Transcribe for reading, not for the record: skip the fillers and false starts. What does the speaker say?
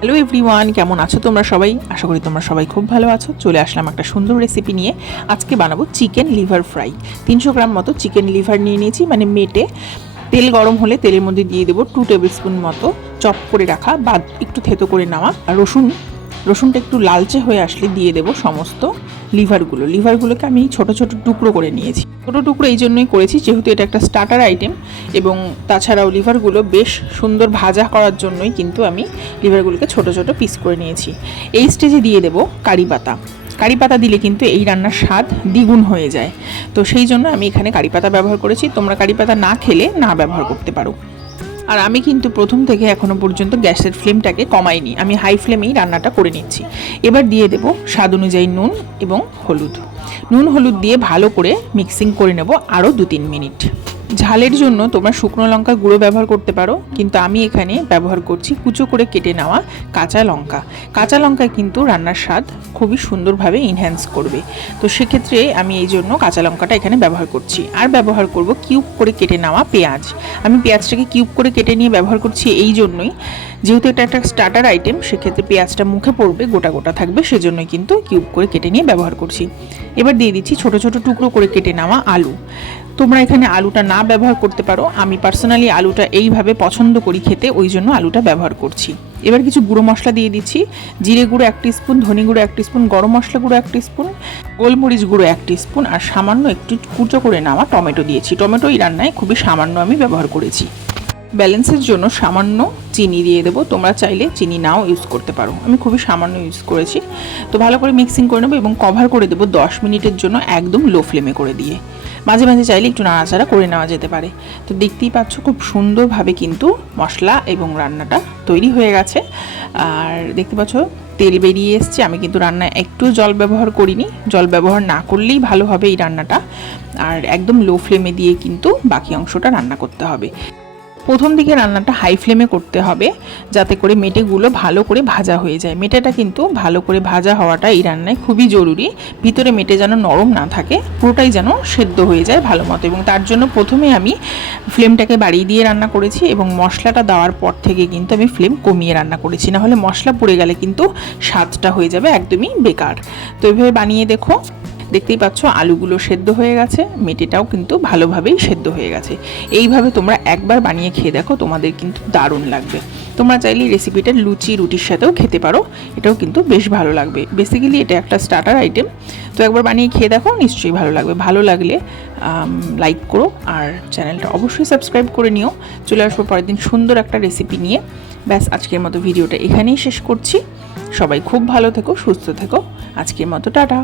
Hello everyone, কেমন আছো তোমরা সবাই? আশা করি তোমরা সবাই খুব ভালো আছো। চলে আসলাম একটা সুন্দর রেসিপি নিয়ে। আজকে বানাবো চিকেন লিভার ফ্রাই। 300 গ্রাম মতো চিকেন লিভার নিয়ে নিয়েছি, মানে মেটে। তেল গরম হলে তেলের মধ্যে দিয়ে দেবো 2 টেবিল স্পুন মতো চপ করে রাখা বা একটু থেতো করে নেওয়া আর রসুনটা একটু লালচে হয়ে আসলে দিয়ে দেবো সমস্ত লিভারগুলোকে আমি ছোট ছোট টুকরো করে নিয়েছি। ছোটো টুকরো এই জন্যই করেছি যেহেতু এটা একটা স্টার্টার আইটেম, এবং তাছাড়াও লিভারগুলো বেশ সুন্দর ভাজা করার জন্যই কিন্তু আমি লিভারগুলোকে ছোট ছোট পিস করে নিয়েছি। এই স্টেজে দিয়ে দেবো কারি পাতা দিলে কিন্তু এই রান্নার স্বাদ দ্বিগুণ হয়ে যায়। তো সেই জন্য আমি এখানে কারি পাতা ব্যবহার করেছি। তোমরা কারি পাতা না খেলে না ব্যবহার করতে পারো। আর আমি কিন্তু প্রথম থেকে এখনও পর্যন্ত গ্যাসের ফ্লেমটাকে কমাইনি, আমি হাই ফ্লেমেই রান্নাটা করে নিচ্ছি। এবার দিয়ে দেবো স্বাদ অনুযায়ী নুন এবং হলুদ দিয়ে ভালো করে মিক্সিং করে নেব আরও 2-3 মিনিট। ঝালের জন্য তোমরা শুকনো লঙ্কা গুঁড়ো ব্যবহার করতে পারো, কিন্তু আমি এখানে ব্যবহার করছি কুচো করে কেটে নেওয়া কাঁচা লঙ্কায় কিন্তু রান্নার স্বাদ খুবই সুন্দরভাবে এনহ্যান্স করবে। তো সেক্ষেত্রে আমি এই জন্য কাঁচা লঙ্কাটা এখানে ব্যবহার করছি। আর ব্যবহার করব কিউব করে কেটে নেওয়া পেঁয়াজ। আমি পেঁয়াজটাকে কিউব করে কেটে নিয়ে ব্যবহার করছি এই জন্যই, যেহেতু এটা একটা স্টার্টার আইটেম, সেক্ষেত্রে পেঁয়াজটা মুখে পড়বে, গোটা গোটা থাকবে, সেজন্যই কিন্তু কিউব করে কেটে নিয়ে ব্যবহার করছি। এবার দিয়ে দিচ্ছি ছোট ছোট টুকরো করে কেটে নেওয়া আলু। তোমরা এখানে আলুটা না ব্যবহার করতে পারো, আমি পার্সোনালি আলুটা এইভাবে পছন্দ করি খেতে, ওই জন্য আলুটা ব্যবহার করছি। এবার কিছু গুঁড়ো মশলা দিয়ে দিচ্ছি। জিরে গুঁড়ো 1 টিস্পুন, ধনে গুঁড়ো 1 টিস্পুন, গরম মশলা গুঁড়ো 1 টিস্পুন, গোলমরিচ গুঁড়ো 1 টিস্পুন আর সামান্য একটু কুচো করে নেওয়া টমেটো দিয়েছি। টমেটো এই রান্নায় খুবই সামান্য আমি ব্যবহার করেছি। ব্যালেন্সের জন্য সামান্য চিনি দিয়ে দেবো, তোমরা চাইলে চিনি নাও ইউজ করতে পারো, আমি খুবই সামান্য ইউজ করেছি। তো ভালো করে মিক্সিং করে নেবো এবং কভার করে দেবো 10 মিনিটের জন্য, একদম লো ফ্লেমে করে দিয়ে। মাঝে মাঝে চাইলে একটু নাড়াচাড়া করে নেওয়া যেতে পারে। তো দেখতেই পাচ্ছ খুব সুন্দরভাবে কিন্তু মশলা এবং রান্নাটা তৈরি হয়ে গেছে। আর দেখতে পাচ্ছ তেল বেরিয়ে এসছে। আমি কিন্তু রান্নায় একটু জল ব্যবহার করিনি, জল ব্যবহার না করলেই ভালো হবে এই রান্নাটা। আর একদম লো ফ্লেমে দিয়ে কিন্তু বাকি অংশটা রান্না করতে হবে। প্রথম দিকে রান্নাটা হাই ফ্লেমে করতে হবে, যাতে করে মেটেগুলো ভালো করে ভাজা হয়ে যায়। মেটেটা কিন্তু ভালো করে ভাজা হওয়াটা এই রান্নায় খুবই জরুরি। ভিতরে মেটে যেন নরম না থাকে, পুরোটাই যেন সেদ্ধ হয়ে যায় ভালো মতো। এবং তার জন্য প্রথমে আমি ফ্লেমটাকে বাড়িয়ে দিয়ে রান্না করেছি, এবং মশলাটা দেওয়ার পর থেকে কিন্তু আমি ফ্লেম কমিয়ে রান্না করেছি, না হলে মশলা পুড়ে গেলে কিন্তু স্বাদটা হয়ে যাবে একদমই বেকার। তো এভাবে বানিয়ে দেখো। দেখতেই পাচ্ছ আলুগুলো সেদ্ধ হয়ে গেছে, মেটেটাও কিন্তু ভালোভাবেই সেদ্ধ হয়ে গেছে। এইভাবে তোমরা একবার বানিয়ে খেয়ে দেখো, তোমাদের কিন্তু দারুণ লাগবে। তোমরা চাইলে রেসিপিটা রুটির সাথেও খেতে পারো, এটাও কিন্তু বেশ ভালো লাগবে। বেসিক্যালি এটা একটা স্টার্টার আইটেম। তো একবার বানিয়ে খেয়ে দেখো, নিশ্চয়ই ভালো লাগবে। ভালো লাগলে লাইক করো আর চ্যানেলটা অবশ্যই সাবস্ক্রাইব করে নিও। চলে আসবো পরের দিন সুন্দর একটা রেসিপি নিয়ে। ব্যাস, আজকের মতো ভিডিওটা এখানেই শেষ করছি। সবাই খুব ভালো থেকো, সুস্থ থেকো। আজকের মতো টাটা।